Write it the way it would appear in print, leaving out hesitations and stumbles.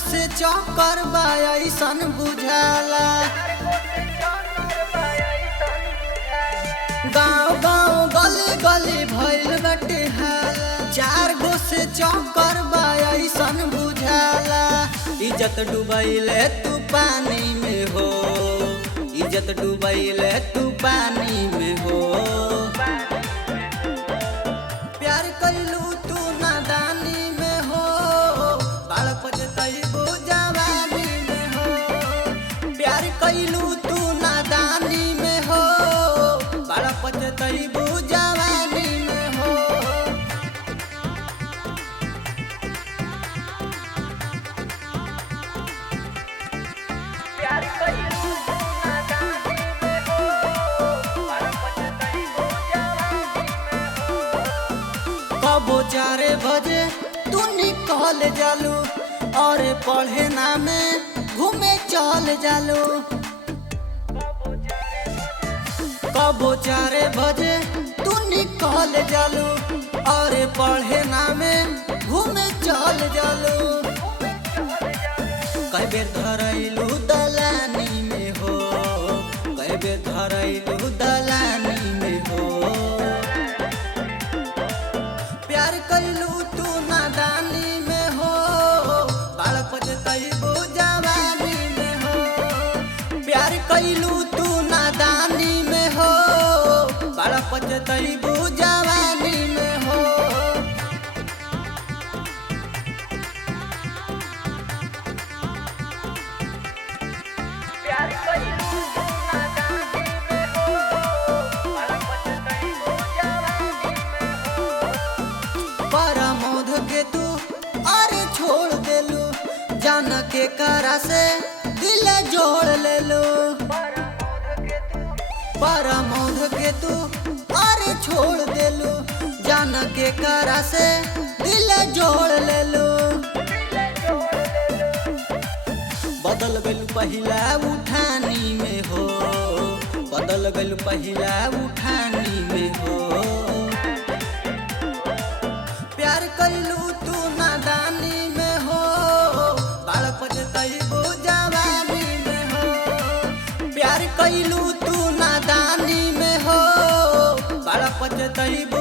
से चक्कर बा ऐसन बुझाला। गाँव गाँव गली गली भइल बाटे हाला। 4 गो से चक्कर बा ऐसन बुझाला। इज्जत डुबैले तू पानी में हो, इज्जत डुबैले तू पानी में हो। प्यार कैलू तू नादानी में हो, बाल पचतैबू जवानी में हो। प्यार कैलू तू नादानी में हो, बाल पचतैबू जवानी में हो। प्यार कैलू तू नादानी में हो, बाल पचतैबू जवानी में हो। कबो 4 बजे तू निकल जालू और पढ़े नामे घूमे चल जालू। कबो 4 बजे तू निकल जालू और पढ़े नामे घूमे चल जालू। कई बेर धरैलू दलानी में हो, कई बेर धरैलू दलानी में हो। प्यार कैलू तू नादानी में हो, बाल पचतैबू जवानी में हो। प्यार कैलू तू नादानी में हो, बाल पचतैबू जवानी में हो। प्यार कैलू तू नादानी में हो, बाल पचतैबू जवानी में हो। परमोध के तू अरे छोड़ देलू, जान के करा से दिल जोड़ लेलू। परमोध के तू अरे छोड़ देलू, जान के करा से दिल जोड़ लेलू। बदल गइल पहिला उठानी में हो, बदल गइल पहिला उठानी में हो। प्यार कैलू तू नादानी में हो, बाल पचतैबू जवानी में हो। प्यार कैलू तू नादानी में हो, बाल पचतैबू